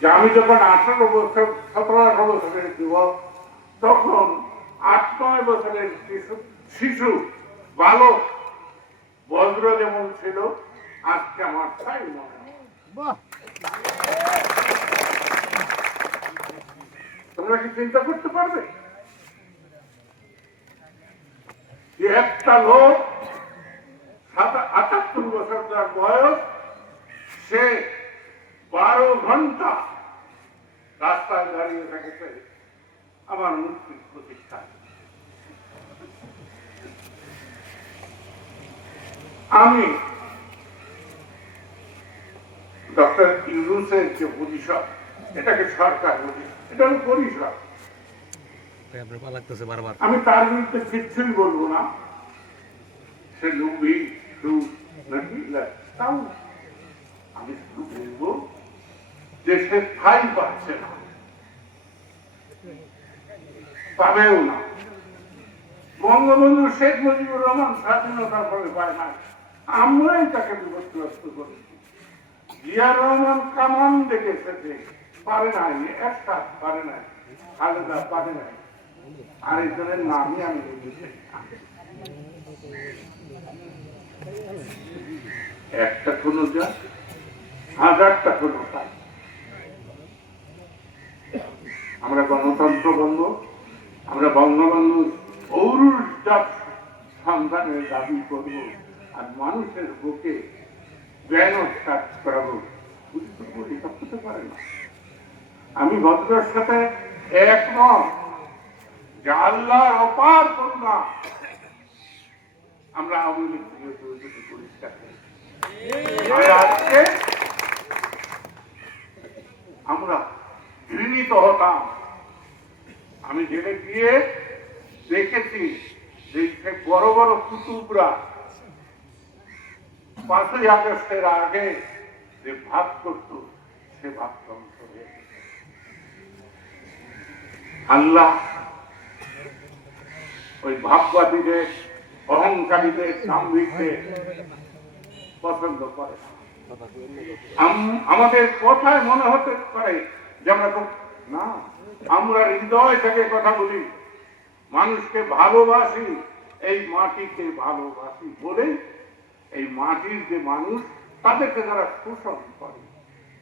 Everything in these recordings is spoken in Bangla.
যে আমি যখন আঠারো বছর সতেরো আঠারো বছরের যুবক তখন আট নয় বছরের শিশু শিশু বালক বজ্র যেমন ছিল আজকে আমার তাই মনে তোমরা কি চিন্তা করতে পারবে? যে একটা লোক সাত- আটাত্তর বছর তার বয়স সে বারো ঘণ্টা রাস্তায় দাঁড়িয়ে থেকেছে আমার মুক্তির প্রতীক্ষা আমি ডক্টর ইউনুসের যে পরিষদ এটাকে সরকার বলি, এটা হলো পরিষদ আমি তার বিরুদ্ধে কিচ্ছুই বলব না। সে লুবি তাও আমি যে ঠাই পাচ্ছে না। পাবেও না। বঙ্গবন্ধু শেখ মুজিবুর রহমান স্বাধীনতার ফলে পায় না আমরাই তাকে বিপদগ্রস্ত করেছি জিয়া রহমান কামান দেখেছে যে পারে নাই একটা পারে নাই, খালেদা পারে নাই। আরেকজনের নামই আমি একটা কোনো যা হাজারটা কোনো তাই আমরা গণতন্ত্র বন্ধ, আমরা বঙ্গবন্ধু অরুর সন্ধানের দাবি করব আর মানুষের বুকে ব্যানর কাজ করাবো আমি ভদ্রের সাথে একমত, যে আল্লাহর অপার করুণা আমরা আওয়ামী লীগ থেকে পরিষ্কার করেছি। আর আজকে আমরা ঘৃণিত হতাম আমি জেলে গিয়ে দেখেছি যে বড় বড় কুতুবরা পাঁচই আগস্টের আগে যে ভাব করত, সে ভাব আল্লাহ ওই ভাববাদীদের, অহংকারীদের সাম্বিকদের পছন্দ করে আম- আমাদের কথায় মনে হতে পারে যে আমরা না। আমরা হৃদয় থেকে কথা বলি। মানুষকে ভালোবাসি, এই মাটিকে ভালোবাসি বলে এই মাটির যে মানুষ, তাদেরকে যারা শোষণ করে,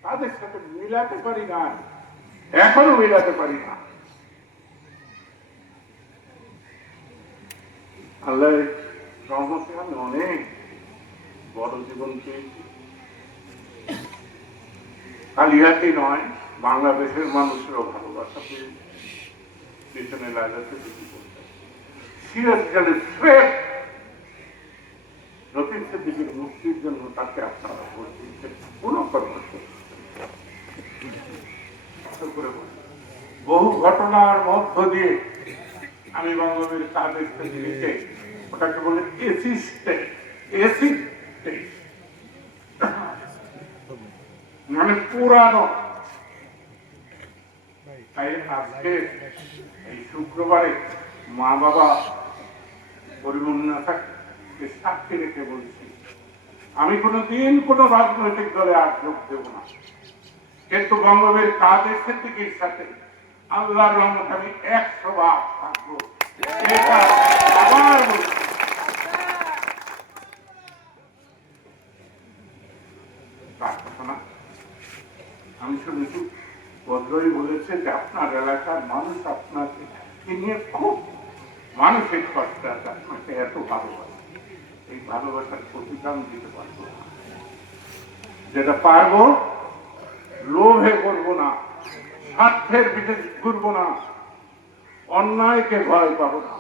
তাদের সাথে মিলাতে পারি না, এখনও মিলাতে পারি না। আল্লাহ রহমতে আমি অনেক বড় জীবন পেয়েছি। কালিয়াতি নয় বাংলাদেশের মানুষেরও ভালোবাসা পেয়েছি পিছনে মুক্তির জন্য তাকে আপনারা ভোট দিচ্ছেন কোনো বহু ঘটনার মধ্য দিয়ে আমি বঙ্গবীর লিখে ওটাকে বলে এসি এসি মানে পুরানো তাই আজকে এই শুক্রবারে মা বাবা পরিমন্যতাকে সাক্ষী রেখে বলছি, আমি কোনোদিন কোনো রাজনৈতিক দলে আর যোগ দেব না কিন্তু বঙ্গবীর কাদের সিদ্দিকির সাথে আল্লাহর রহমত আমি একশো বার থাকব আবার। আমি শুনেছি ভদ্রই বলেছে যে আপনার এলাকার মানুষ আপনাকে নিয়ে খুব মানসিক কষ্ট আছে, আপনাকে এত ভালোবাসে। এই ভালোবাসার প্রতিদান দিতে পারব যেটা পারব, লোভে করব না, স্বার্থের পিঠে ঘুরবো না, অন্যায়কে ভয় পাবো না।